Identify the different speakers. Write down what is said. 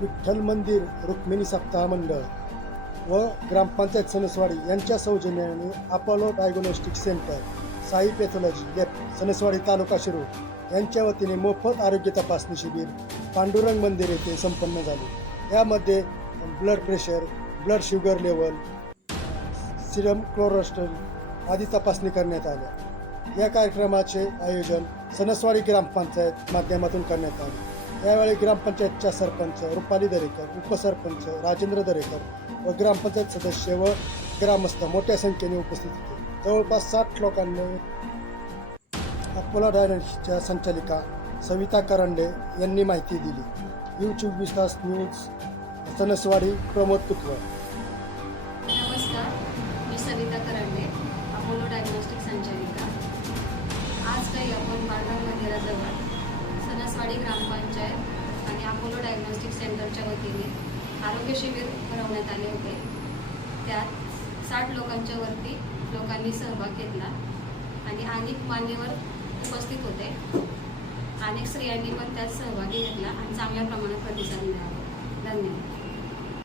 Speaker 1: विठ्ठल मंदिर रुक्मिणी सप्ताह मंडळ व ग्रामपंचायत सणसवाडी यांच्या सौजन्याने Apollo diagnostic centre Sai pathology lab Sanaswadi तालुका शिरूर यांच्या वतीने मोफत आरोग्य तपासणी शिबिर पांडुरंग मंदिर येथे संपन्न झाले. यामध्ये blood pressure blood sugar level serum cholesterol आदी तपासणी करण्यात आल्या. या कार्यक्रमाचे आयोजन सणसवाडी ग्रामपंचायत माध्यमातून करण्यात आले. यावेळी ग्रामपंचायतच्या सरपंच रुपाली दरेकर उपसरपंच राजेंद्र दरेकर व ग्रामपंचायत सदस्य व ग्रामस्थ मोठ्या संख्येने उपस्थित होते. जवळपास साठ लोकांनी अकोला डायनसच्या संचालिका सविता करंडे यांनी माहिती दिली. यू चोवीस तास न्यूज सणसवाडी प्रमोद तुकवळ.
Speaker 2: नमस्कार मी सविता करंडे अपोलो डायग्नॉस्टिक संचालिका. आज काही आपण बाळगाव मंदिराजवळ सणसवाडी ग्रामपंचायत आणि अपोलो डायग्नोस्टिक सेंटरच्या वतीने आरोग्य शिबिर भरवण्यात आले होते. त्यात साठ लोकांच्या वरती लोकांनी सहभाग घेतला आणि अनेक मान्यवर उपस्थित होते. अनेक स्त्रियांनी पण त्यात सहभागी घेतला आणि चांगल्या प्रमाणात प्रतिसाद मिळाला.